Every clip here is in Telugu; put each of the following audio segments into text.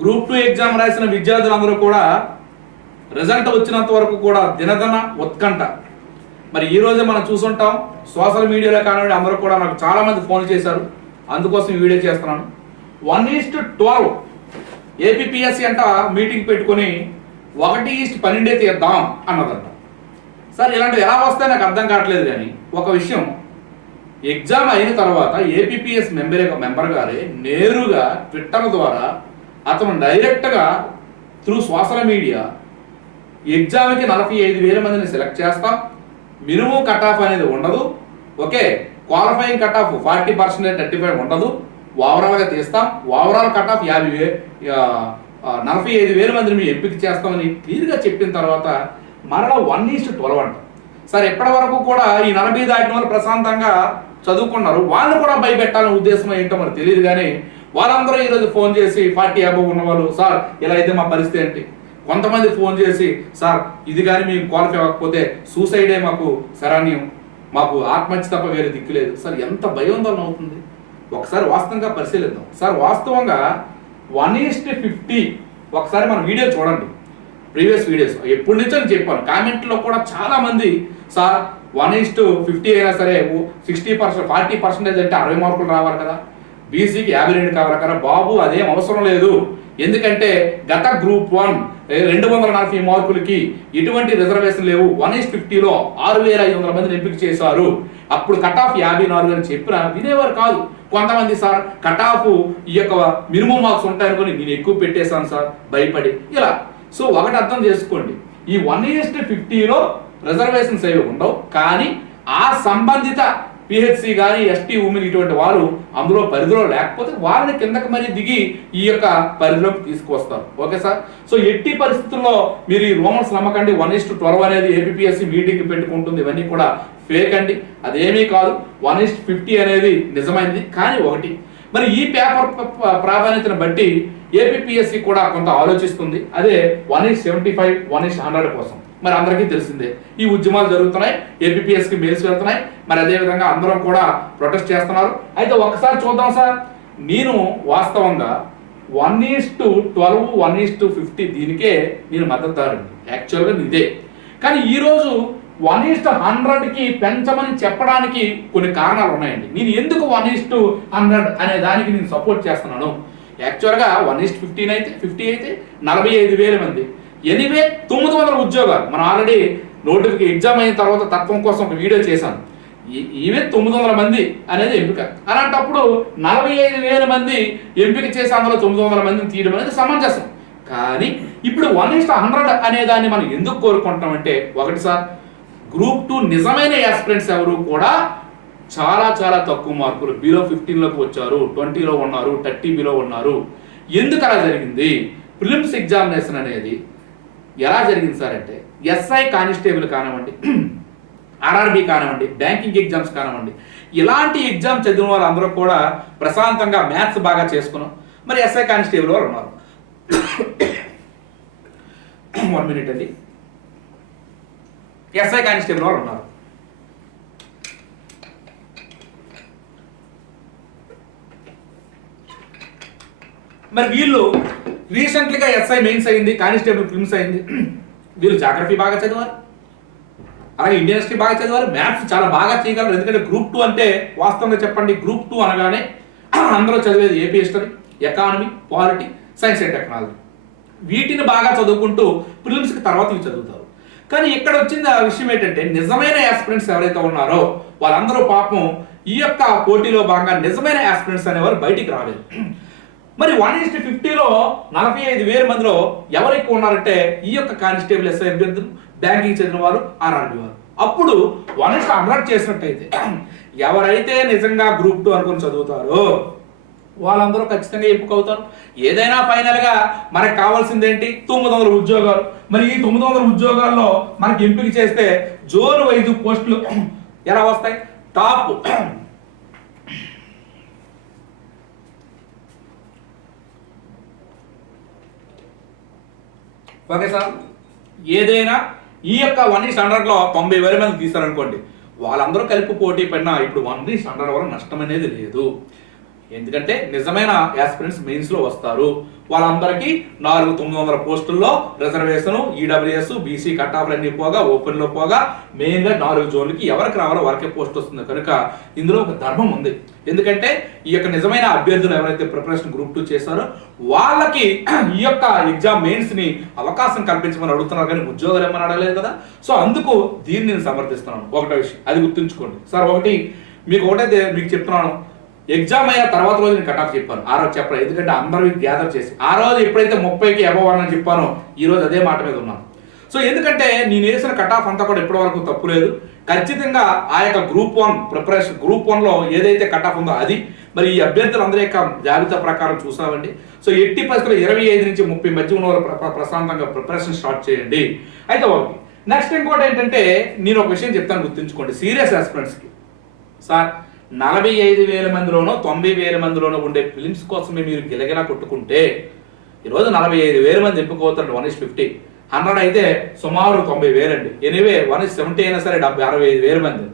గ్రూప్ టూ ఎగ్జామ్ రాసిన విద్యార్థులందరూ కూడా రిజల్ట్ వచ్చినంత వరకు కూడా దినదన ఉత్కంఠ. మరి ఈ రోజే మనం చూసుంటాం. సోషల్ మీడియాలో కానివ్వండి అందరూ కూడా నాకు చాలా మంది ఫోన్ చేశారు. అందుకోసం ఈ వీడియో చేస్తున్నాను. One is to twelve APSC అంట మీటింగ్ పెట్టుకొని ఒకటి ఈస్ట్ పన్నెండే తీద్దాం అన్నదంట. సార్ ఇలాంటివి ఎలా వస్తాయి నాకు అర్థం కావట్లేదు కానీ ఒక విషయం. ఎగ్జామ్ అయిన తర్వాత ఏపీఎస్ మెంబర్ మెంబర్ గారే నేరుగా ట్విట్టర్ ద్వారా అతను డైరెక్ట్గా త్రూ సోషల్ మీడియా ఎగ్జామ్కి నలభై ఐదు వేల మందిని సెలెక్ట్ చేస్తాం. మినిమం కట్ ఆఫ్ అనేది ఉండదు. Okay qualifying cut off forty percent thirty five ఉండదు. ఓవరాల్గా తీస్తాం. ఓవరాల్ కట్ ఆఫ్ యాభై వే నలభై ఐదు వేల మందిని మేము ఎంపిక చేస్తామని క్లియర్గా చెప్పిన తర్వాత మరలా వన్ ఈస్ట్ ట్వెల్వ్ అంట. సార్ ఎప్పటి వరకు కూడా ఈ నలభై దాటిన వాళ్ళు ప్రశాంతంగా చదువుకున్నారు? వాళ్ళు కూడా భయపెట్టాలనే ఉద్దేశం ఏంటో మరి తెలియదు కానీ వాళ్ళందరూ ఈరోజు ఫోన్ చేసి పార్టీ అబవ్ ఉన్నవాళ్ళు సార్ ఇలా అయితే మా పరిస్థితి ఏంటి? కొంతమంది ఫోన్ చేసి సార్ ఇది కానీ మేము క్వాలిఫై అవ్వకపోతే సూసైడే మాకు శరణ్యం మాకు ఆత్మహత్య తప్ప వేరే దిక్కు లేదు. సార్ ఎంత భయోందోళన అవుతుంది? ఒకసారి వాస్తవంగా పరిశీలిద్దాం. సార్ వాస్తవంగా వన్ ఈస్ట్ ఫిఫ్టీ ఒకసారి మన వీడియో చూడండి. ప్రీవియస్ వీడియోస్ ఎప్పటి నుంచో నేను చెప్పాను. కామెంట్లో కూడా చాలామంది సార్ వన్ ఈస్ట్ ఫిఫ్టీ అయినా సరే సిక్స్టీ పర్సెంట్ ఫార్టీ పర్సెంటేజ్ అంటే అరవై మార్కులు రావాలి కదా. బీసీకి యాభై రెండు కావాలి కదా బాబు అదేం అవసరం లేదు. ఎందుకంటే గత గ్రూప్ వన్ రెండు వందల నలభై మార్కులకి ఎటువంటి రిజర్వేషన్ లేవు. వన్ ఇస్ ఫిఫ్టీలో ఆరు వేల ఐదు వందల మందిని ఎంపిక చేశారు. అప్పుడు కట్ ఆఫ్ యాభై నాలుగు అని చెప్పిన వినేవారు కాదు. కొంతమంది సార్ కట్ ఆఫ్ ఈ యొక్క మినిమం మార్క్స్ ఉంటాయనుకొని నేను ఎక్కువ పెట్టేశాను సార్ భయపడి. ఇలా. సో ఒకటి అర్థం చేసుకోండి. ఈ వన్ ఈస్ట్ ఫిఫ్టీలో రిజర్వేషన్స్ ఏవి ఉండవు. కానీ ఆ సంబంధిత పిహెచ్సి కానీ ఎస్టీ ఉమెన్ ఇటువంటి వారు అందులో పరిధిలో లేకపోతే వారిని కిందకి మరి దిగి ఈ యొక్క పరిధిలోకి తీసుకొస్తారు ఓకే సార్? సో ఎట్టి పరిస్థితుల్లో మీరు ఈ రోమన్స్ నమ్మకండి. వన్ ఇస్ట్ ట్వెల్వ్ అనేది ఏపీఎస్సి మీటింగ్ పెట్టుకుంటుంది. ఇవన్నీ కూడా ఫేక్ అండి. అదేమీ కాదు. వన్ ఇస్ ఫిఫ్టీ అనేది నిజమైంది. కానీ ఒకటి మరి ఈ పేపర్ ప్రాధాన్యతను బట్టి ఏపీఎస్సి కూడా కొంత ఆలోచిస్తుంది. అదే one is seventy five one is hundred కోసం. మరి అందరికీ తెలిసిందే. ఈ ఉద్యమాలు జరుగుతున్నాయి ఏపీఎస్కి మెయిల్స్ వెళ్తున్నాయి. మరి అదే విధంగా అందరం కూడా ప్రొటెస్ట్ చేస్తున్నారు. అయితే ఒకసారి చూద్దాం సార్. నేను వాస్తవంగా one is to twelve one is to fifty దీనికే నేను మద్దతుదారుని యాక్చువల్గా ఇదే. కానీ ఈరోజు వన్ ఈస్ట్ హండ్రెడ్కి హండ్రెడ్కి పెంచమని చెప్పడానికి కొన్ని కారణాలు ఉన్నాయండి. నేను ఎందుకు వన్ ఈస్ట్ హండ్రెడ్ అనే దానికి నేను సపోర్ట్ చేస్తున్నాను? యాక్చువల్గా వన్ ఈస్ట్ ఫిఫ్టీన్ అయితే ఫిఫ్టీ అయితే నలభై ఐదు వేల మంది. ఎనివే తొమ్మిది వందల ఉద్యోగాలు. మనం ఆల్రెడీ నోటిఫికే ఎగ్జామ్ అయిన తర్వాత తత్వం కోసం ఒక వీడియో చేశాను. ఈవే తొమ్మిది వందల మంది అనేది ఎంపిక. అలాంటప్పుడు నలభై ఐదు వేల మంది ఎంపిక చేసి అందులో తొమ్మిది వందల మందిని తీయడం అనేది సమంజసం. కానీ ఇప్పుడు వన్ ఇస్ట్ హండ్రెడ్ అనే దాన్ని మనం ఎందుకు కోరుకుంటామంటే ఒకటి సార్ గ్రూప్ టూ నిజమైన యాస్పిరెంట్స్ ఎవరు కూడా చాలా చాలా తక్కువ మార్కులు. బిలో ఫిఫ్టీన్లోకి వచ్చారు ట్వంటీలో ఉన్నారు థర్టీ బిలో ఉన్నారు. ఎందుకు అలా జరిగింది? ప్రిలిమ్స్ ఎగ్జామినేషన్ అనేది ఎలా జరిగింది సార్ అంటే ఎస్ఐ కానిస్టేబుల్ కానివ్వండి ఆర్ఆర్బి కానివ్వండి బ్యాంకింగ్ ఎగ్జామ్స్ కానివ్వండి ఇలాంటి ఎగ్జామ్ చదివిన వాళ్ళందరూ కూడా ప్రశాంతంగా మ్యాథ్స్ బాగా చేసుకున్నాం. మరి ఎస్ఐ కానిస్టేబుల్ వాళ్ళు ఉన్నారు. వన్ మినిట్ అండి. ఎస్ఐ కానిస్టేబుల్ వారు ఉన్నారు? మరి వీళ్ళు రీసెంట్గా ఎస్ఐ మెయిన్స్ అయింది కానిస్టేబుల్ ఫిల్మ్స్ అయింది. వీళ్ళు జాగ్రఫీ బాగా చదివారు. అలాగే ఇండియన్ హిస్టరీ బాగా చదివారు. మ్యాథ్స్ చాలా బాగా చేయగలరు. ఎందుకంటే గ్రూప్ టూ అంటే వాస్తవంగా చెప్పండి గ్రూప్ టూ అనగానే అందరూ చదివేది AP history economy polity science and technology. వీటిని బాగా చదువుకుంటూ ఫిలిమ్స్కి తర్వాత ఇవి చదువుతారు. కానీ ఇక్కడ వచ్చింది ఆ విషయం ఏంటంటే నిజమైన యాస్పిరెంట్స్ ఎవరైతే ఉన్నారో వాళ్ళందరూ పాపం ఈ యొక్క పోటీలో భాగంగా నిజమైన యాస్పిరెంట్స్ అనేవారు బయటికి రాలేదు. మరి వన్ ఇస్ట్ ఫిఫ్టీలో నలభై ఐదు వేల మందిలో ఎవరు ఎక్కువ ఉన్నారంటే ఈ యొక్క కానిస్టేబుల్ ఎస్ఐ అభ్యర్థులు బ్యాంకింగ్ చెందిన వారు ఆర్ఆర్బి వారు. అప్పుడు వన్ ఇస్ట్ హండ్రెడ్ చేసినట్టయితే ఎవరైతే నిజంగా గ్రూప్ టూ అనుకుని చదువుతారో వాళ్ళందరూ ఖచ్చితంగా ఎంపిక అవుతారు ఏదైనా ఫైనల్గా మనకు కావాల్సింది ఏంటి తొమ్మిది వందల ఉద్యోగాలు. మరి ఈ తొమ్మిది వందల ఉద్యోగాల్లో మనకి ఎంపిక చేస్తే జోన్ వైజ్ పోస్టులు ఎలా వస్తాయి? Top okay sir. ఏదైనా ఈ యొక్క వన్ ఈస్ హండ్రెడ్లో తొంభై వేల మంది తీసారనుకోండి వాళ్ళందరూ కలిపి పోటీ పడినా ఇప్పుడు వన్ ఈస్ హండ్రెడ్ వల్ల నష్టం అనేది లేదు. ఎందుకంటే నిజమైన యాస్పిరెంట్స్ మెయిన్స్లో వస్తారు. వాళ్ళందరికీ నాలుగు తొమ్మిది వందల పోస్టుల్లో reservation EWS BC cut off అన్ని పోగా ఓపెన్లో పోగా మెయిన్గా నాలుగు జోన్లకి ఎవరికి రావాలో వారికే పోస్ట్ వస్తుంది. కనుక ఇందులో ఒక ధర్మం ఉంది. ఎందుకంటే ఈ యొక్క నిజమైన అభ్యర్థులు ఎవరైతే ప్రిపరేషన్ గ్రూప్ టూ చేశారో వాళ్ళకి ఈ యొక్క ఎగ్జామ్ మెయిన్స్ని అవకాశం కల్పించమని అడుగుతున్నారు కానీ ఉద్యోగాలు ఏమని అడగలేదు కదా? సో అందుకు దీన్ని నేను సమర్థిస్తున్నాను. ఒకటో విషయం. అది గుర్తుంచుకోండి. సార్ ఒకటి మీకు ఒకటైతే మీకు చెప్తున్నాను. ఎగ్జామ్ అయిన తర్వాత రోజు నేను కట్ ఆఫ్ చెప్పాను. ఆ రోజు చెప్పలేదు. ఎందుకంటే అందరూ గ్యాదర్ చేసి ఆ రోజు ఎప్పుడైతే ముప్పైకి అబవ్ అని చెప్పానో ఈ రోజు అదే మాట మీద ఉన్నాను. సో ఎందుకంటే నేను వేసిన కట్ ఆఫ్ అంతా కూడా ఇప్పటి వరకు తప్పు లేదు. ఖచ్చితంగా ఆ యొక్క గ్రూప్ వన్ ప్రిపరేషన్ గ్రూప్ వన్లో ఏదైతే కట్ ఆఫ్ ఉందో అది మరి ఈ అభ్యర్థులు అందరి యొక్క జాబితా ప్రకారం చూసామండి. సో ఎట్టి పరిస్థితుల్లో ఇరవై ఐదు నుంచి ముప్పై మధ్య ఉన్న వాళ్ళు ప్రశాంతంగా ప్రిపరేషన్ స్టార్ట్ చేయండి. అయితే ఒకటి నెక్స్ట్ ఇంకోటి ఏంటంటే నేను ఒక విషయం చెప్తాను గుర్తుంచుకోండి. సీరియస్ ఆస్పిరెంట్స్ సార్ నలభై ఐదు వేల మందిలోనో తొంభై వేల మందిలోనో ఉండే ఫిలిమ్స్ కోసమే మీరు గిలగిలా కొట్టుకుంటే ఈరోజు నలభై ఐదు వేల మంది ఎంపికవుతారు వన్ ఇస్ ఫిఫ్టీ హండ్రెడ్ అయితే సుమారు తొంభై వేలండి. ఎనివే వన్ ఇస్ సెవెంటీ అయినా సరే డెబ్బై అరవై ఐదు వేల మంది.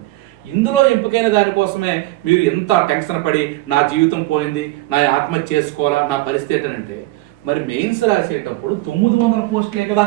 ఇందులో ఎంపికైన దానికోసమే మీరు ఎంత టెన్షన్ పడి నా జీవితం పోయింది నా ఆత్మహత్య చేసుకోవాలా నా పరిస్థితి ఏంటంటే మరి మెయిన్స్ రాసేటప్పుడు తొమ్మిది వందల పోస్టులే కదా.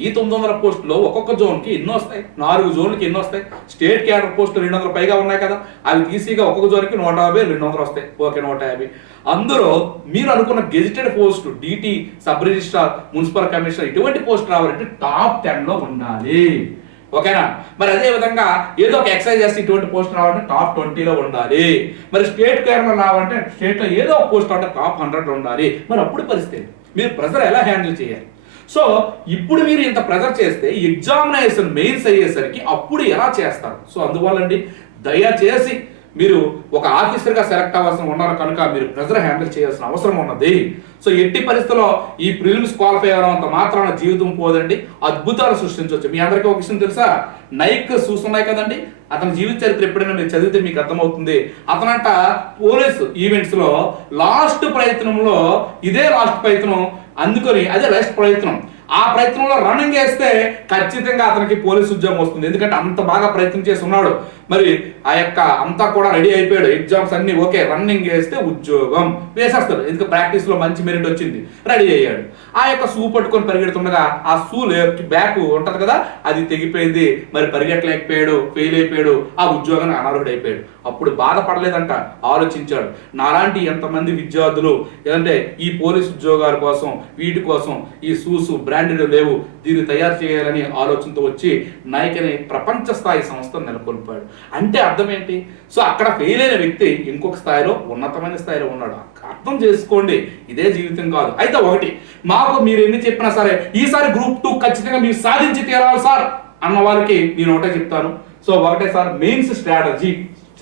ఈ తొమ్మిది వందల పోస్టులో ఒక్కొక్క జోన్కి ఎన్నో వస్తాయి. నాలుగు జోన్లకి ఎన్నో వస్తాయి. స్టేట్ క్యాడర్ పోస్టులు రెండు వందల పైగా ఉన్నాయి కదా. అవి తీసిగా ఒక్కొక్క జోన్కి నూట యాభై రెండు వందలు వస్తాయి. ఓకే నూట యాభై. అందులో మీరు అనుకున్న gazetted post DT sub registrar municipal commissioner ఇటువంటి పోస్ట్ రావాలంటే టాప్ టెన్లో ఉండాలి. ఓకేనా? మరి అదే విధంగా ఏదో ఒక ఎక్సైజ్ చేస్తే ఇటువంటి పోస్ట్ రావాలంటే టాప్ ట్వంటీలో ఉండాలి. మరి స్టేట్ కేరళ రావాలంటే స్టేట్లో ఏదో ఒక పోస్ట్ అంటే టాప్ హండ్రెడ్ ఉండాలి. మరి అప్పుడు పరిస్థితి మీరు ప్రెజర్ ఎలా హ్యాండిల్ చేయాలి? సో ఇప్పుడు మీరు ఇంత ప్రెజర్ చేస్తే ఎగ్జామినేషన్ మెయిన్స్ అయ్యేసరికి అప్పుడు ఎలా చేస్తారు? సో అందువల్లండి దయచేసి మీరు ఒక ఆఫీసర్గా సెలెక్ట్ అవ్వాల్సిన ఉన్నారు కనుక మీరు ప్రెజర్ హ్యాండిల్ చేయాల్సిన అవసరం ఉన్నది. సో ఎట్టి పరిస్థితుల్లో ఈ ప్రిలిమ్స్ క్వాలిఫై అవ్వడంత మాత్రాన జీవితం పోదండి. అద్భుతాలు సృష్టించవచ్చు. మీ అందరికీ ఒక విషయం తెలుసా? నైక్ చూస్తున్నాయి కదండి. అతని జీవిత చరిత్ర ఎప్పుడైనా మీరు చదివితే మీకు అర్థమవుతుంది. అతనంట పోలీస్ ఈవెంట్స్లో లాస్ట్ ప్రయత్నంలో ఇదే లాస్ట్ ప్రయత్నం అందుకొని అదే లైఫ్ ప్రయత్నం. ఆ ప్రయత్నంలో రన్నింగ్ వేస్తే ఖచ్చితంగా అతనికి పోలీస్ ఉద్యోగం వస్తుంది. ఎందుకంటే అంత బాగా ప్రయత్నం చేసి ఉన్నాడు. మరి ఆ యొక్క అంతా కూడా రెడీ అయిపోయాడు. ఎగ్జామ్స్ అన్ని ఓకే. రన్నింగ్ వేస్తే ఉద్యోగం వేసేస్తాడు. ఎందుకంటే ప్రాక్టీస్లో మంచి మెరిట్ వచ్చింది. రెడీ అయ్యాడు. ఆ యొక్క షూ పట్టుకొని పరిగెడుతుండగా ఆ షూ బ్యాక్ ఉంటది కదా అది తెగిపోయింది. మరి పరిగెట్టలేకపోయాడు ఫెయిల్ అయిపోయాడు. ఆ ఉద్యోగాన్ని అనర్హుడు అయిపోయాడు అప్పుడు బాధపడలేదంట ఆలోచించాడు. నాలాంటి ఎంతమంది విద్యార్థులు ఏదంటే ఈ పోలీస్ ఉద్యోగాల కోసం వీటి కోసం ఈ షూస్ బ్రాండెడ్ లేవు దీన్ని తయారు చేయాలని ఆలోచనతో వచ్చి నైక్ అనే ప్రపంచ స్థాయి సంస్థ నెలకొల్పాడు. అంటే అర్థం ఏంటి? సో అక్కడ ఫెయిల్ అయిన వ్యక్తి ఇంకొక స్థాయిలో ఉన్నతమైన స్థాయిలో ఉన్నాడు. అర్థం చేసుకోండి. ఇదే జీవితం కాదు. అయితే ఒకటి మాకు మీరు ఎన్ని చెప్పినా సరే ఈసారి గ్రూప్ టూ ఖచ్చితంగా మీరు సాధించి తీరాలి సార్ అన్న వారికి నేను ఒకటే చెప్తాను. సో ఒకటే సార్ మెయిన్స్ స్ట్రాటజీ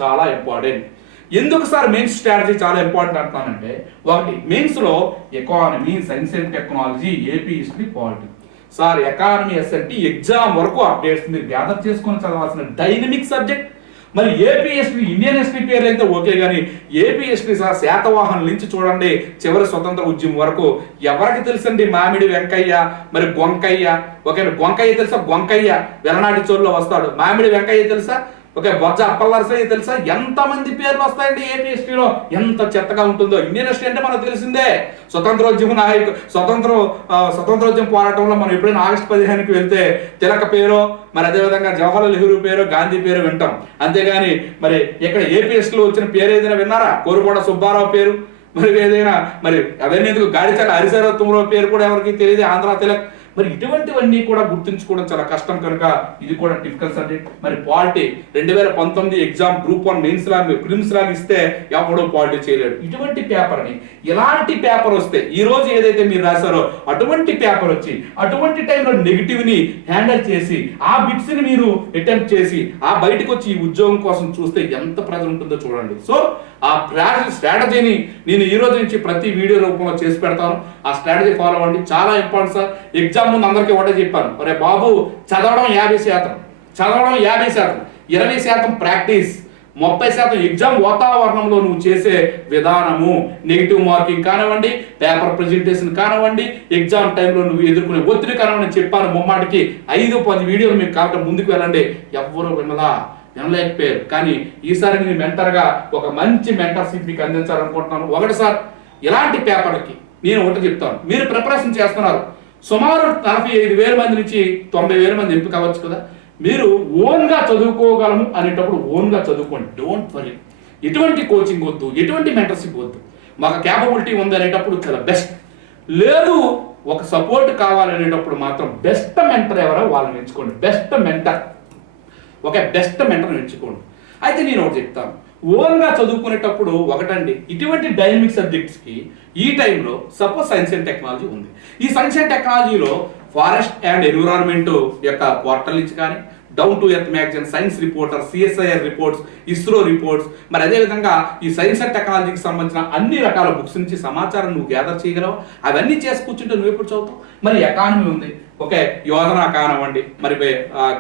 చాలా ఇంపార్టెంట్ ఎందుకు సార్ మెయిన్స్ స్ట్రాటజీ చాలా ఇంపార్టెంట్ అంటున్నానంటే ఒకటి మెయిన్స్లో economy science and technology AP history polity sir economy SNT exam వరకు అప్డేట్స్ మీరు గ్యాదర్ చేసుకొని చదవాల్సిన డైనమిక్ సబ్జెక్ట్ మరి ఏపీ హిస్టరీ ఇండియన్ హిస్టరీ పేర్లు అయితే ఓకే కానీ ఏపీ హిస్టరీ సార్ శాతవాహన నుంచి చూడండి చివరి స్వతంత్ర ఉద్యమం వరకు ఎవరికి తెలుసండి మామిడి వెంకయ్య? మరి గొంకయ్య. ఓకే గొంకయ్య తెలుసా? గొంకయ్య. వెలనాటి చోరులో వస్తాడు. మామిడి వెంకయ్య తెలుసా? ఓకే బొజ్జ అప్పలరసయ్య తెలుసా? ఎంత మంది పేర్లు వస్తాయండి ఏపీ హిస్టరీలో? ఎంత చెత్తగా ఉంటుందో. ఇండియన్ హిస్టరీ అంటే మనకు తెలిసిందే. స్వతంత్రోద్యమ నాయకు స్వతంత్ర స్వతంత్రోద్యమ పోరాటంలో మనం ఎప్పుడైనా ఆగస్ట్ పదిహేనుకి వెళ్తే తిలక పేరు మరి అదేవిధంగా జవహర్లాల్ నెహ్రూ పేరు గాంధీ పేరు వింటాం. అంతేగాని మరి ఇక్కడ ఏపీ హిస్టరీలో వచ్చిన పేరు ఏదైనా విన్నారా? కోరుకోడ సుబ్బారావు పేరు? మరి ఏదైనా మరి అవన్నీ ఎందుకు గాడిచల హరిశరత్వంలో పేరు కూడా ఎవరికి తెలియదు? ఆంధ్ర తిలక్. మరి ఇటువంటివన్నీ కూడా గుర్తుంచుకోవడం చాలా కష్టం కనుక ఇది కూడా డిఫికల్ట్ అండి. మరి పాలిటీ రెండు వేల పంతొమ్మిది ఎగ్జామ్ గ్రూప్ వన్ మెయిన్స్ లాగా ప్రిలిమ్స్ లాగా ఇస్తే ఎవడో పాలిటీ చేయలేడు. ఇటువంటి పేపర్ని ఎలాంటి పేపర్ వస్తే ఈ రోజు ఏదైతే మీరు రాశారో అటువంటి పేపర్ వచ్చి అటువంటి టైంలో నెగిటివ్ని హ్యాండిల్ చేసి ఆ బిట్స్ని మీరు అటెంప్ట్ చేసి ఆ బయటకు వచ్చి ఈ ఉద్యోగం కోసం చూస్తే ఎంత ప్రజలు ఉంటుందో చూడండి. సో ఆ స్ట్రాటజీని నేను ఈ రోజు నుంచి ప్రతి వీడియో రూపంలో చేసి పెడతాను. ఆ స్ట్రాటజీ ఫాలో అవ్వండి. చాలా ఇంపార్టెంట్ సార్. ఎగ్జామ్ ముందు అందరికీ ఒకటే చెప్పాను. అరే బాబు చదవడం యాభై శాతం. చదవడం యాభై శాతం. ఇరవై శాతం ప్రాక్టీస్. ముప్పై శాతం ఎగ్జామ్ వాతావరణంలో నువ్వు చేసే విధానము. నెగిటివ్ మార్కింగ్ కానివ్వండి పేపర్ ప్రెజెంటేషన్ కానివ్వండి ఎగ్జామ్ టైంలో నువ్వు ఎదుర్కొనే ఒత్తిడి కానివ్వండి చెప్పాను ముమ్మాటికి. ఐదు పది వీడియోలు మీకు కాక ముందుకు వెళ్ళండి. ఎవ్వరు వినలా. వినలేకపోయారు కానీ ఈసారి నేను మెంటర్గా ఒక మంచి మెంటర్షిప్ మీకు అందించాలనుకుంటున్నాను. ఒకటి సార్ ఇలాంటి పేపర్లకి నేను ఒకటి చెప్తాను. మీరు ప్రిపరేషన్ చేస్తున్నారు. సుమారు నలభై ఐదు వేల మంది నుంచి తొంభై వేల మంది ఎంపిక అవ్వచ్చు కదా. మీరు ఓన్గా చదువుకోగలము అనేటప్పుడు ఓన్గా చదువుకోండి. డోంట్ వరీ ఎటువంటి కోచింగ్ వద్దు. ఎటువంటి మెంటర్షిప్ వద్దు. మాకు క్యాపబిలిటీ ఉంది అనేటప్పుడు చాలా బెస్ట్ లేదు ఒక సపోర్ట్ కావాలనేటప్పుడు మాత్రం బెస్ట్ మెంటర్ ఎవరో వాళ్ళని ఎంచుకోండి. బెస్ట్ మెంటర్ ఒక బెస్ట్ మెంటర్ని ఎంచుకోండి అయితే నేను ఒకటి చెప్తాను. ఓన్గా చదువుకునేటప్పుడు ఒకటండి ఇటువంటి డైనమిక్ సబ్జెక్ట్స్కి ఈ టైంలో సపోజ్ సైన్స్ అండ్ టెక్నాలజీ ఉంది. ఈ సైన్స్ అండ్ టెక్నాలజీలో ఫారెస్ట్ అండ్ ఎన్విరాన్మెంట్ యొక్క పోర్టల్ నుంచి కానీ down to earth magazine science reporter CSIR reports ISRO reports మరి అదేవిధంగా ఈ సైన్స్ అండ్ టెక్నాలజీకి సంబంధించిన అన్ని రకాల బుక్స్ నుంచి సమాచారం నువ్వు గ్యాదర్ చేయగలవు? అవన్నీ చేసి కూర్చుంటే నువ్వు ఎప్పుడు చదువుతావు? మరి ఎకానమీ ఉంది. ఓకే యోధన కానివ్వండి మరి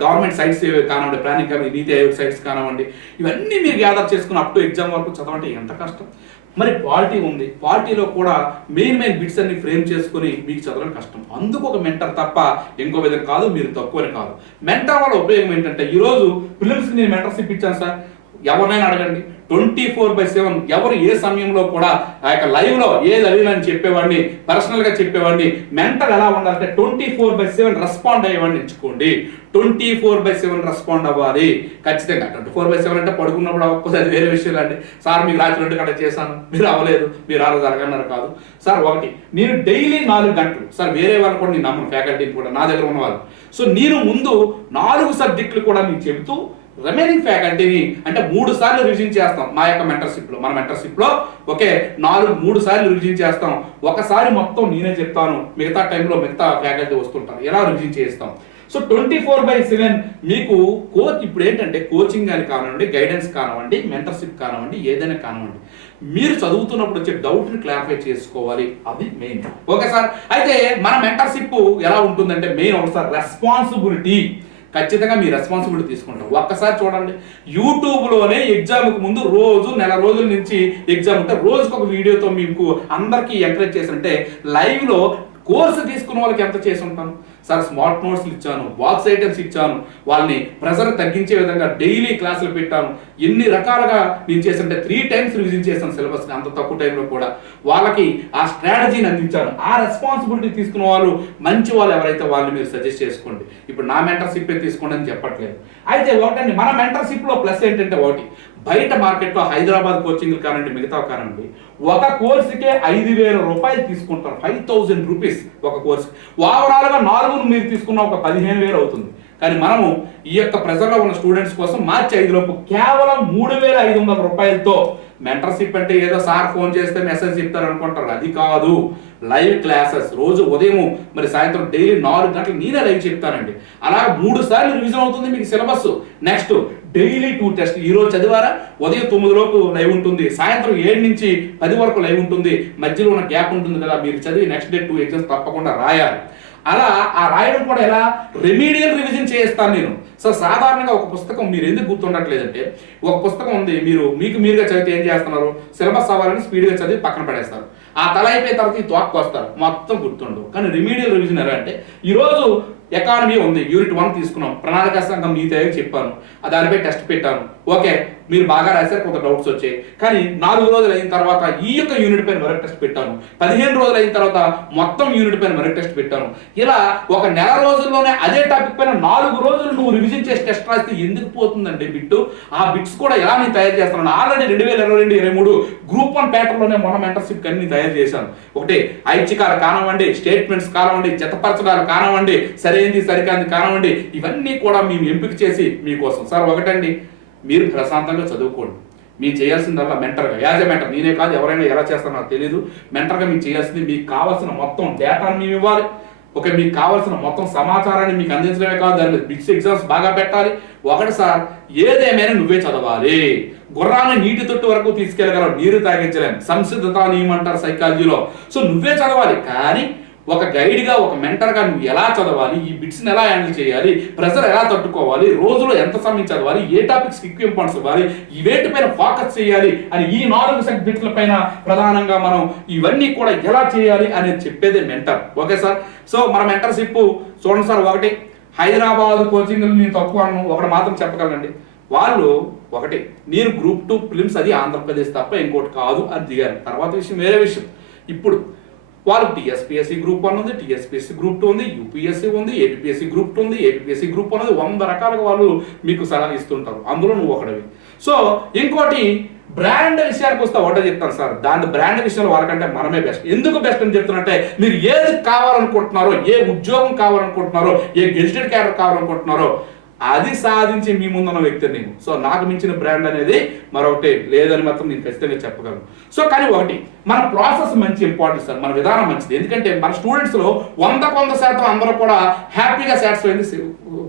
గవర్నమెంట్ సైట్స్ కానివ్వండి ప్లానింగ్ కానీ నీతి ఆయోగ్ సైట్స్ కానివ్వండి ఇవన్నీ మీరు గ్యాదర్ చేసుకుని అప్ టు ఎగ్జామ్ వరకు చదవంటే ఎంత కష్టం? మరి పాలిటీ ఉంది. పాలిటీలో కూడా మెయిన్ మెయిన్ బిట్స్ అన్ని ఫ్రేమ్ చేసుకుని మీకు చదవడం కష్టం. అందుకు ఒక మెంటర్ తప్ప ఇంకో విధంగా కాదు మీరు తక్కువని కాదు. మెంటర్ వల్ల ఉపయోగం ఏంటంటే ఈరోజు ఫిలిమ్స్కి నేను మెంటర్షిప్ ఇచ్చాను సార్. ఎవరినైనా అడగండి. ట్వంటీ ఫోర్ బై సెవెన్ ఎవరు ఏ సమయంలో కూడా ఆ యొక్క లైవ్లో ఏది అడిగినని చెప్పేవాడిని పర్సనల్గా చెప్పేవాడిని మెంటల్ ఎలా ఉండాలంటే twenty four by seven respond అయ్యేవాడిని ఎంచుకోండి. Twenty four by seven respond అవ్వాలి. ఖచ్చితంగా ట్వంటీ ఫోర్ బై సెవెన్ అంటే పడుకున్నప్పుడు అవ్వకపోతే అది వేరే విషయాలు అండి సార్ మీకు రాత్రి రెండు గంటలు చేశాను. మీరు అవ్వలేదు. మీరు ఆరు జరగన్నారు కాదు. సార్ ఒకటి నేను డైలీ నాలుగు గంటలు సార్ వేరే వాళ్ళు కూడా నేను నమ్మను ఫ్యాకల్టీని కూడా నా దగ్గర ఉన్నవాళ్ళు. సో నేను ముందు నాలుగు సబ్జెక్టులు కూడా నేను చెబుతూ రిమైనింగ్ ఫ్యాకల్టీని అంటే మూడు సార్లు రివిజన్ చేస్తాం మా యొక్క మెంటర్షిప్లో. మన మెంటర్షిప్లో ఓకే నాలుగు మూడు సార్లు రివిజన్ చేస్తాం. ఒకసారి మొత్తం నేనే చెప్తాను. మిగతా టైంలో మిగతా ఫ్యాకల్టీ వస్తుంటారు. ఎలా రివిజన్ చేస్తాం? So twenty four by seven మీకు కోచ్ ఇప్పుడు ఏంటంటే కోచింగ్ అని కానివ్వండి గైడెన్స్ కానివ్వండి మెంటర్షిప్ కానివ్వండి ఏదైనా కానివ్వండి మీరు చదువుతున్నప్పుడు వచ్చే డౌట్ని క్లారిఫై చేసుకోవాలి. అది మెయిన్ ఓకే సార్ అయితే మన మెంటర్షిప్ ఎలా ఉంటుందంటే మెయిన్ ఒకసారి రెస్పాన్సిబిలిటీ ఖచ్చితంగా మీ రెస్పాన్సిబిలిటీ తీసుకుంటాం. ఒక్కసారి చూడండి యూట్యూబ్లోనే ఎగ్జామ్కి ముందు రోజు నెల రోజుల నుంచి ఎగ్జామ్ ఉంటే రోజుకు ఒక వీడియోతో మీకు అందరికీ ఎంకరేజ్ చేస్తుంటే లైవ్లో కోర్సు తీసుకున్న వాళ్ళకి ఎంత చేసి ఉంటాను సార్ స్మార్ట్ నోట్స్లు ఇచ్చాను బాక్స్ ఐటమ్స్ ఇచ్చాను వాళ్ళని ప్రెజర్ తగ్గించే విధంగా డైలీ క్లాసులు పెట్టాను. ఎన్ని రకాలుగా నేను చేస్తుంటే త్రీ టైమ్స్ రివిజన్ చేశాను సిలబస్ని అంత తక్కువ టైంలో కూడా. వాళ్ళకి ఆ స్ట్రాటజీని అందించాను ఆ రెస్పాన్సిబిలిటీ తీసుకున్న వాళ్ళు మంచి వాళ్ళు ఎవరైతే వాళ్ళని మీరు సజెస్ట్ చేసుకోండి. ఇప్పుడు నా మెంటర్షిప్ తీసుకోండి అని చెప్పట్లేదు. అయితే ఒకటండి మన మెంటర్షిప్లో ప్లస్ ఏంటంటే ఒకటి. బయట మార్కెట్లో హైదరాబాద్ కోచింగ్ కానండి మిగతా కానండి ఒక కోర్సుకే ఐదు వేల రూపాయలు తీసుకుంటారు. ఫైవ్ థౌజండ్ రూపీస్ ఒక కోర్సు. ఓవరాల్గా నాలుగును నాలుగు మీరు తీసుకున్న ఒక పదిహేను వేలు అవుతుంది. కానీ మనము ఈ యొక్క ప్రెజర్లో ఉన్న స్టూడెంట్స్ కోసం మార్చి ఐదులోపు కేవలం మూడు వేల ఐదు వందల రూపాయలతో మెంటర్షిప్ అంటే ఏదో సార్ ఫోన్ చేస్తే మెసేజ్ చెప్తారు అనుకుంటారు. అది కాదు. Live classes. రోజు ఉదయం మరి సాయంత్రం డైలీ నాలుగు గంటలు నేనే లైవ్ చెప్తానండి. అలా మూడు సార్లు రివిజన్ అవుతుంది మీకు syllabus. Next daily two test. ఈరోజు చదివారా? ఉదయం తొమ్మిది లోపు లైవ్ ఉంటుంది. సాయంత్రం ఏడు నుంచి పది వరకు లైవ్ ఉంటుంది. మధ్యలో ఉన్న గ్యాప్ ఉంటుంది కదా మీరు చదివి నెక్స్ట్ డే టూ ఎగ్జామ్స్ తప్పకుండా రాయాలి. అలా ఆ రాయడం కూడా ఎలా? రెమీడియల్ రివిజన్ చేస్తాను నేను. సో సాధారణంగా ఒక పుస్తకం మీరు ఎందుకు గుర్తుండట్లేదంటే ఒక పుస్తకం ఉంది మీరు మీకు మీరుగా చదివితే ఏం చేస్తున్నారు? సిలబస్ అవ్వాలని స్పీడ్గా చదివి పక్కన పడేస్తారు. ఆ తల అయిపోయిన తర్వాత ఈ తోక్కు వస్తారు. మొత్తం గుర్తుండవు. కానీ రెమీడియల్ రివిజన్ ఎలా అంటే ఈరోజు ఎకానమీ ఉంది. యూనిట్ వన్ తీసుకున్నాం. ప్రణాళిక సంఘం నీతి ఆయోగ్ చెప్పాను. దానిపై టెస్ట్ పెట్టాను. ఓకే మీరు బాగా రాశారు కొంత డౌట్స్ వచ్చాయి. కానీ నాలుగు రోజులు అయిన తర్వాత ఈ యొక్క యూనిట్ పైన మరొక టెస్ట్ పెట్టాను. పదిహేను రోజులు అయిన తర్వాత మొత్తం యూనిట్ పైన మరొక టెస్ట్ పెట్టాను. ఇలా ఒక నెల రోజుల్లోనే అదే టాపిక్ పైన నాలుగు రోజులు నువ్వు రివిజన్ చేసి టెస్ట్ రాస్తే ఎందుకు పోతుందండి బిట్టు? ఆ బిట్స్ కూడా ఎలా నేను తయారు చేస్తున్నాను? ఆల్రెడీ రెండు వేల ఇరవై రెండు ఇరవై మూడు గ్రూప్ వన్ ప్యాటర్న్లోనే మొన్న మెంటర్షిప్ అన్ని తయారు చేశాను. ఒకటి ఐచ్ఛికాలు కానివ్వండి స్టేట్మెంట్స్ కానివ్వండి జతపరచడాలు కానివ్వండి సరైనది సరికాంది కానివ్వండి ఇవన్నీ కూడా మేము ఎంపిక చేసి మీకోసం. సార్ ఒకటండి. మీరు ప్రశాంతంగా చదువుకోండి. మీరు చేయాల్సిందల్లా మెంటర్గా యాజ్ ఎ మెంటర్ నేనే కాదు ఎవరైనా ఎలా చేస్తారో నాకు తెలియదు మెంటర్గా మీకు చేయాల్సింది మీకు కావాల్సిన మొత్తం డేటాను మేము ఇవ్వాలి. ఓకే మీకు కావాల్సిన మొత్తం సమాచారాన్ని మీకు అందించడమే కాదు దాని మీద బిగ్స్ ఎగ్జామ్స్ బాగా పెట్టాలి. ఒకటి సార్ ఏదేమైనా నువ్వే చదవాలి. గుర్రాన్ని నీటి తొట్టు వరకు తీసుకెళ్ళగలవు నీరు తాగించలేం. సంసిద్ధత నియమంటారు సైకాలజీలో సో నువ్వే చదవాలి కానీ ఒక గైడ్గా ఒక మెంటర్గా నువ్వు ఎలా చదవాలి ఈ బిట్స్ని ఎలా హ్యాండిల్ చేయాలి ప్రెషర్ ఎలా తట్టుకోవాలి రోజులో ఎంత సమయం చదవాలి ఏ టాపిక్స్ ఎక్కువ ఇంపార్టెన్స్ ఇవ్వాలి ఈ వేటిపైన ఫోకస్ చేయాలి అని ఈ నాలుగు సబ్జెక్టుల పైన ప్రధానంగా మనం ఇవన్నీ కూడా ఎలా చేయాలి అనేది చెప్పేదే మెంటర్. Okay sir? సో మన మెంటర్షిప్ చూడండి సార్ ఒకటి. హైదరాబాద్ కోచింగ్ నేను తక్కువ ఒకటి మాత్రం చెప్పగలండి వాళ్ళు ఒకటి నేను గ్రూప్ టూ ఫిలిమ్స్ అది ఆంధ్రప్రదేశ్ తప్ప ఇంకోటి కాదు అని దిగారు. తర్వాత విషయం వేరే విషయం. ఇప్పుడు వాళ్ళు టీఎస్పీఎస్సీ గ్రూప్ వన్ ఉంది టీఎస్పీఎస్సీ గ్రూప్ టూ ఉంది యూపీఎస్సీ ఉంది ఏపీఎస్సీ గ్రూప్ టూ ఉంది ఏపీఎస్సీ గ్రూప్ వన్ ఉంది వంద రకాలుగా వాళ్ళు మీకు సలహా ఇస్తుంటారు. అందులో నువ్వు ఒకటివి సో ఇంకోటి బ్రాండ్ విషయానికి వస్తే ఒకటే చెప్తాను సార్. దాని బ్రాండ్ విషయంలో వాళ్ళకంటే మనమే బెస్ట్ ఎందుకు బెస్ట్ అని చెప్తున్నట్టే మీరు ఏది కావాలనుకుంటున్నారో ఏ ఉద్యోగం కావాలనుకుంటున్నారో ఏ గెజిటెడ్ క్యాడర్ కావాలనుకుంటున్నారో అది సాధించి మీ ముందున్న వ్యక్తి నేను. సో నాకు మించిన బ్రాండ్ అనేది మరొకటి లేదని మాత్రం నేను ఖచ్చితంగా చెప్పగలను. సో కానీ ఒకటి మన ప్రాసెస్ మంచి ఇంపార్టెన్స్ సార్. మన విధానం మంచిది. ఎందుకంటే మన స్టూడెంట్స్లో వంద వందకు వంద శాతం అందరూ కూడా హ్యాపీగా సాటిస్ఫై అయింది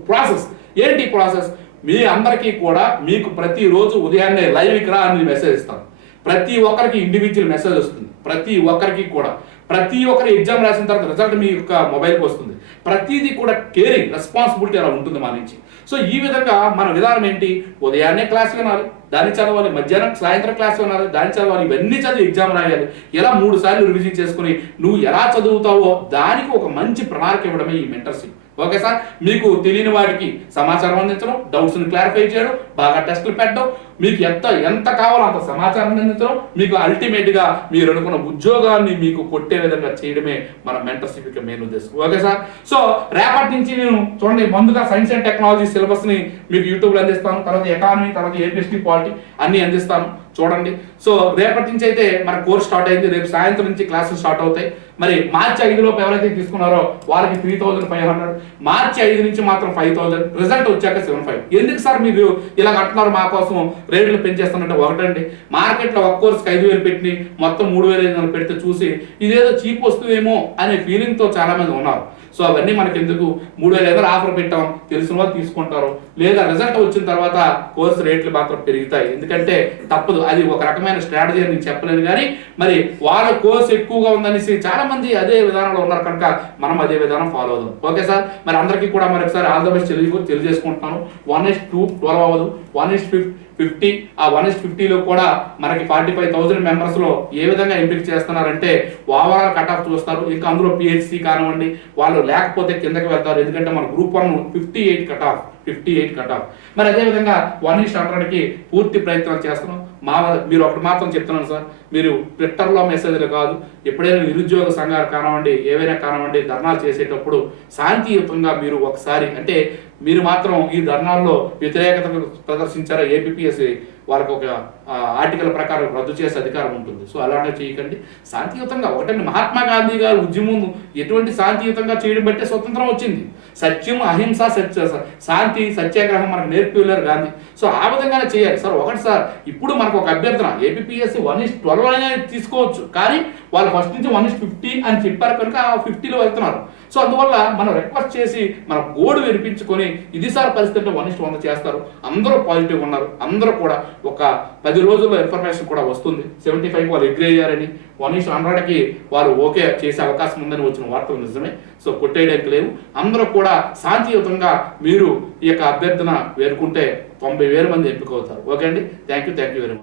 ప్రాసెస్ ఏంటి ప్రాసెస్ మీ అందరికీ కూడా మీకు ప్రతిరోజు ఉదయాన్నే లైవ్కి రా అని మెసేజ్ ఇస్తాను. ప్రతి ఒక్కరికి ఇండివిజువల్ మెసేజ్ వస్తుంది. ప్రతి ఒక్కరికి కూడా. ప్రతి ఒక్కరి ఎగ్జామ్ రాసిన తర్వాత రిజల్ట్ మీ యొక్క మొబైల్కి వస్తుంది. ప్రతిదీ కూడా కేరింగ్ రెస్పాన్సిబిలిటీ అలా ఉంటుంది మా నుంచి. సో ఈ విధంగా మన విధానం ఏంటి? ఉదయాన్నే క్లాస్ వినాలి దాన్ని చదవాలి మధ్యాహ్నం సాయంత్రం క్లాస్ వినాలి దాన్ని చదవాలి ఇవన్నీ చదివి ఎగ్జామ్ రాయాలి. ఇలా మూడు సార్లు రివిజన్ చేసుకుని నువ్వు ఎలా చదువుతావో దానికి ఒక మంచి ప్రణాళిక ఇవ్వడమే ఈ మెంటర్షిప్ ఓకే సార్. మీకు తెలియని వారికి సమాచారం అందించడం డౌట్స్ని క్లారిఫై చేయడం బాగా టెస్టులు పెట్టడం మీకు ఎంత ఎంత కావాలో అంత సమాచారం అందించడం మీకు అల్టిమేట్గా మీరు అనుకున్న ఉద్యోగాన్ని మీకు కొట్టే విధంగా చేయడమే మన మెంటర్షిప్ యొక్క మెయిన్ ఉద్దేశం. Okay sir. సో రేపటి నుంచి నేను చూడండి ముందుగా సైన్స్ అండ్ టెక్నాలజీ సిలబస్ని మీకు యూట్యూబ్లో అందిస్తాను తర్వాత ఎకానమీ తర్వాత ఏపీఎస్టీ పాలిటీ అన్ని అందిస్తాను. చూడండి. సో రేపటి నుంచి అయితే మన కోర్స్ స్టార్ట్ అయింది. రేపు సాయంత్రం నుంచి క్లాసులు స్టార్ట్ అవుతాయి. మరి మార్చి ఐదులోపు ఎవరైతే తీసుకున్నారో వాళ్ళకి త్రీ థౌసండ్ ఫైవ్ హండ్రెడ్ మార్చి ఐదు నుంచి మాత్రం ఫైవ్ థౌసండ్ రిజల్ట్ వచ్చాక సెవెన్ ఫైవ్ ఎందుకు సార్ మీరు ఇలా కట్టున్నారు మా కోసం? రేట్లు పెంచేస్తానంటే ఒకటండి. మార్కెట్లో ఒక కోర్స్కి ఐదు వేలు పెట్టి మొత్తం మూడు వేలు ఐదు వందలు పెడితే చూసి ఇదేదో చీప్ వస్తుందేమో అనే ఫీలింగ్తో చాలా మంది ఉన్నారు. సో అవన్నీ మనకి ఎందుకు మూడు వేల ఐదు ఆఫర్ పెట్టాం. తెలిసిన వాళ్ళు తీసుకుంటారు. లేదా రిజల్ట్ వచ్చిన తర్వాత కోర్సు రేట్లు మాత్రం పెరుగుతాయి. ఎందుకంటే తప్పదు. అది ఒక రకమైన స్ట్రాటజీ అని నేను చెప్పలేను కానీ మరి వాళ్ళ కోర్సు ఎక్కువగా ఉందనేసి చాలా మంది అదే విధానంలో ఉన్నారు కనుక మనం అదే విధానం ఫాలో అవుదాం. Okay sir? మరి అందరికీ కూడా మరొకసారి ఆల్ ద బెస్ట్ తెలియ తెలియజేసుకుంటున్నాను. వన్ ఎస్ టూ ట్వెల్వ్ అవ్వదు. వన్ ఇస్ ఫిఫ్టీ ఆ వన్ ఇస్ ఫిఫ్టీలో కూడా మనకి ఫార్టీ ఫైవ్ థౌసండ్ మెంబర్స్లో ఏ విధంగా ఎంపిక చేస్తున్నారంటే ఓవరాల్ కట్ ఆఫ్ చూస్తారు. ఇంకా అందులో పిహెచ్సి కానివ్వండి వాళ్ళు లేకపోతే కిందకి వెళ్తారు. ఎందుకంటే మన group one fifty eight cut off fifty eight cut off మరి అదే విధంగా వన్ ఇస్ హండ్రెడ్కి పూర్తి ప్రయత్నాలు చేస్తున్నాం. మా మీరు ఒకటి మాత్రం చెప్తున్నాను సార్ మీరు ట్విట్టర్లో మెసేజ్లు కాదు ఎప్పుడైనా నిరుద్యోగ సంఘాలు కానివ్వండి ఏవైనా కానివ్వండి ధర్నాలు చేసేటప్పుడు శాంతియుతంగా మీరు ఒకసారి అంటే మీరు మాత్రం ఈ ధర్నాల్లో వ్యతిరేకత ప్రదర్శించారా? ఏపీఎస్సి వారికి ఒక ఆర్టికల్ ప్రకారం రద్దు చేసే అధికారం ఉంటుంది. సో అలానే చేయకండి. శాంతియుతంగా ఒకటండి. మహాత్మా గాంధీ గారు ఉద్యమం ఎటువంటి శాంతియుతంగా చేయడం బట్టే స్వతంత్రం వచ్చింది. సత్యం అహింస సత్య శాంతి సత్యాగ్రహం మనకు నేర్పిలేరు గాంధీ. సో ఆ విధంగానే చేయాలి. సార్ ఒకటి సార్ ఇప్పుడు మనకు ఒక అభ్యర్థన. ఏపీఎస్సి వన్ ఇస్ ట్వెల్వ్ అనేది తీసుకోవచ్చు. కానీ వాళ్ళు ఫస్ట్ నుంచి వన్ ఇస్ ఫిఫ్టీ అని చెప్పారు కనుక ఆ ఫిఫ్టీలో వెళ్తున్నారు. సో అందువల్ల మనం రిక్వెస్ట్ చేసి మన గోడు వినిపించుకొని ఇది సార్ పరిస్థితి అంటే వన్ ఇస్ట్ వంద చేస్తారు. అందరూ పాజిటివ్ ఉన్నారు. అందరూ కూడా ఒక పది రోజుల్లో ఇన్ఫర్మేషన్ కూడా వస్తుంది. సెవెంటీ ఫైవ్ వాళ్ళు అగ్రి అయ్యారని. వన్ ఇస్ట్ హండ్రెడ్కి వారు ఓకే చేసే అవకాశం ఉందని వచ్చిన వార్తలు నిజమే. సో కొట్టేయడానికి లేవు. అందరూ కూడా శాంతియుతంగా మీరు ఈ యొక్క అభ్యర్థన వేరుకుంటే తొంభై వేల మంది ఎంపిక అవుతారు. ఓకే అండి? Thank you thank you very much